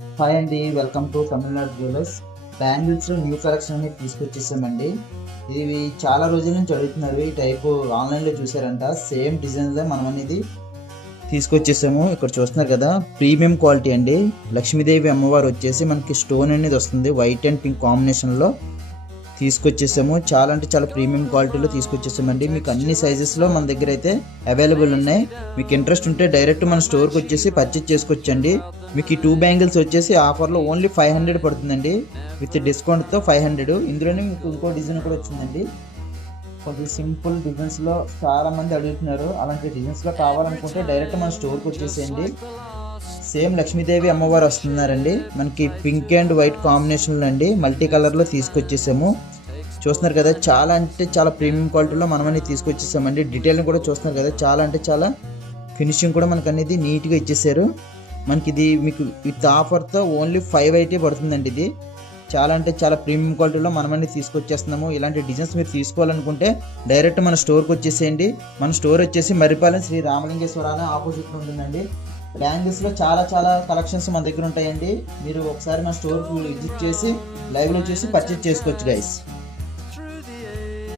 Hi అండి, welcome to Tamil Nadu jewellers. బ్యాంగిల్స్లో new collection అనేది తీసుకొచ్చేసామండి. ఇవి చాలా రోజుల నుంచి అడుగుతున్నారు. ఈ టైపు ఆన్లైన్లో చూసారంట. సేమ్ డిజైన్లో మనం అనేది తీసుకొచ్చేసాము. ఇక్కడ చూస్తున్నారు కదా, ప్రీమియం క్వాలిటీ అండి. లక్ష్మీదేవి అమ్మవారు వచ్చేసి మనకి స్టోన్ అనేది వస్తుంది, వైట్ అండ్ పింక్ కాంబినేషన్లో తీసుకొచ్చేసాము. చాలా అంటే చాలా ప్రీమియం క్వాలిటీలో తీసుకొచ్చేసామండి. మీకు అన్ని సైజెస్లో మన దగ్గర అయితే అవైలబుల్ ఉన్నాయి. మీకు ఇంట్రెస్ట్ ఉంటే డైరెక్ట్ మన స్టోర్కి వచ్చేసి పర్చేజ్ చేసుకోవచ్చండి. మీకు ఈ 2 బ్యాంగిల్స్ వచ్చేసి ఆఫర్లో ఓన్లీ 500 పడుతుందండి, విత్ డిస్కౌంట్తో 500. ఇందులోనే మీకు ఇంకో డిజైన్ కూడా వచ్చిందండి. కొంచెం సింపుల్ డిజైన్స్లో చాలామంది అడుగుతున్నారు. అలాంటి డిజైన్స్లో కావాలనుకుంటే డైరెక్ట్ మన స్టోర్కి వచ్చేసేయండి. సేమ్ లక్ష్మీదేవి అమ్మవారు వస్తున్నారండి. మనకి పింక్ అండ్ వైట్ కాంబినేషన్లో అండి, మల్టీ కలర్లో తీసుకొచ్చేసాము. చూస్తున్నారు కదా, చాలా అంటే చాలా ప్రీమియం క్వాలిటీలో మనం అనేది తీసుకొచ్చేసామండి. డీటెయిల్ని కూడా చూస్తున్నారు కదా, చాలా అంటే చాలా ఫినిషింగ్ కూడా మనకు అనేది నీట్గా ఇచ్చేసారు. మనకి ఇది మీకు విత్ ఆఫర్తో ఓన్లీ 580 పడుతుందండి. ఇది చాలా అంటే చాలా ప్రీమియం క్వాలిటీలో మనం అనేది తీసుకొచ్చేస్తున్నాము. ఇలాంటి డిజైన్స్ మీరు తీసుకోవాలనుకుంటే డైరెక్ట్ మన స్టోర్కి వచ్చేసేయండి. మన స్టోర్ వచ్చేసి మర్రిపాలెం శ్రీ రామలింగేశ్వర ఆపోజిట్లో ఉంటుందండి. బ్యాంగిల్స్లో చాలా చాలా కలెక్షన్స్ మన దగ్గర ఉంటాయండి. మీరు ఒకసారి మన స్టోర్కి విజిట్ చేసి లైవ్లో చూసి పర్చేజ్ చేసుకోవచ్చు గైస్.